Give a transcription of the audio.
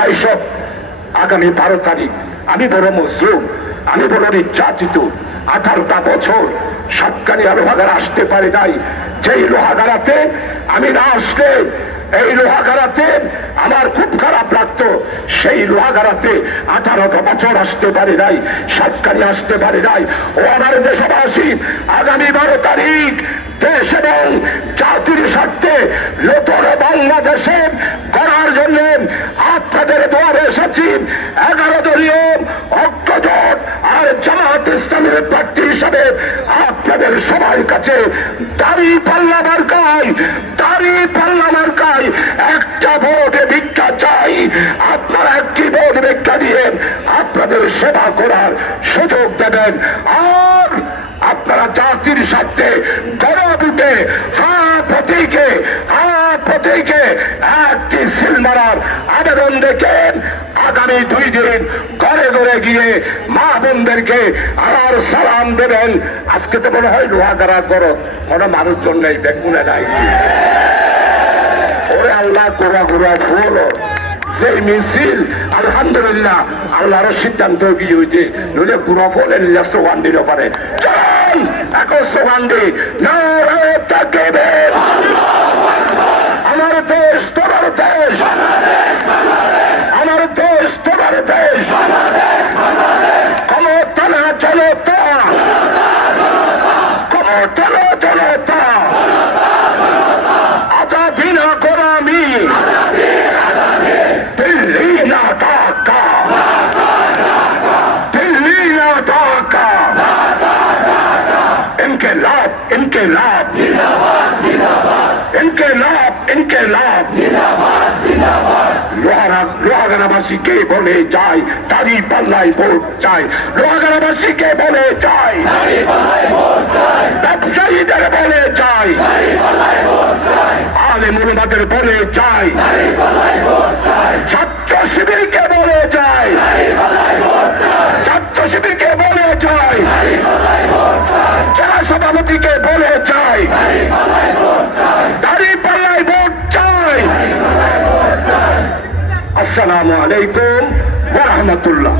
তাই সব আগামী 12 তারিখ আমি বড় মজলুম, আমি বড় নির্যাতিত। 18টা বছর সাতকানিয়া লোহাগাড়া আসতে পারি নাই। যেই লোহাগাড়াতে আমি না আসলে এই লোহাগাড়াতে আমার খুব খারাপ লাগতো। সেই লোহাগাড়াতে 18টা বছর আসতে পারি নাই, সাতকানিয়া আসতে পারি নাই। ও আমার দেশবাসী, আগামী 12 তারিখ দেশ এবং জাতির স্বার্থে নতুন বাংলাদেশে করার জন্য আপনাদের দুয়ারে এসেছি। 11 দলীয় ঐক্যজোট আর জামাত ইসলামের প্রার্থী হিসাবে আপনাদের সবার কাছে দাঁড়িপাল্লা মার্কায় একটা ভোটে ভিক্ষা চাই। আপনারা একটি ভোট ভিক্ষা দিয়ে আপনাদের সেবা করার সুযোগ দেবেন। আর আপনারা জাতির স্বার্থে গণভোটে প্রতীকে একটি সিল মারার আবেদন রেখেন। আগামী 2 দিন ঘরে ঘরে গিয়ে মা বোনদেরকে আর সালাম দেবেন। আজকে তো মনে হয় লোহাগাড়া করো কোনো মানুষজন নেই, বেগুনে নাই। ওরে আল্লাহ, গোড়া ফুল সেই মিছিল আলহামদুলিল্লাহ আল্লাহর সিদ্ধান্ত কি হইতে নইলে পুরো ফলের স্লোগান দিতে পারে। চল এখন স্লোগান দি, নারায়ে তাকবীর, আমার দেশ তোমার দেশ, আমার দেশ তোমার দেশ, ক্ষমতা না জনতা, ক্ষমতা না জনতা, আজাদি না গোলামি, দিল্লি না ঢাকা, দিল্লি না ঢাকা, ইনকিলাব ইনকিলাব, ইনকিলাব ইনকিলাব, লোহাগাড়াবাসীকে বলে যাই দাঁড়িপাল্লায় ভোট চাই। লোহাগাড়াবাসীকে বলে যাই, ব্যবসায়ীদের বলে যাই, আলেম উলামাদের বলে যাই, ছাত্র শিবিরকে বলে যাই, ছাত্র শিবিরকে বলে যাই, জেলা সভাপতিকে বলে যাই, দাঁড়িপাল্লায় ভোট চাই। আসসালামু আলাইকুম ওয়া রাহমাতুল্লাহ।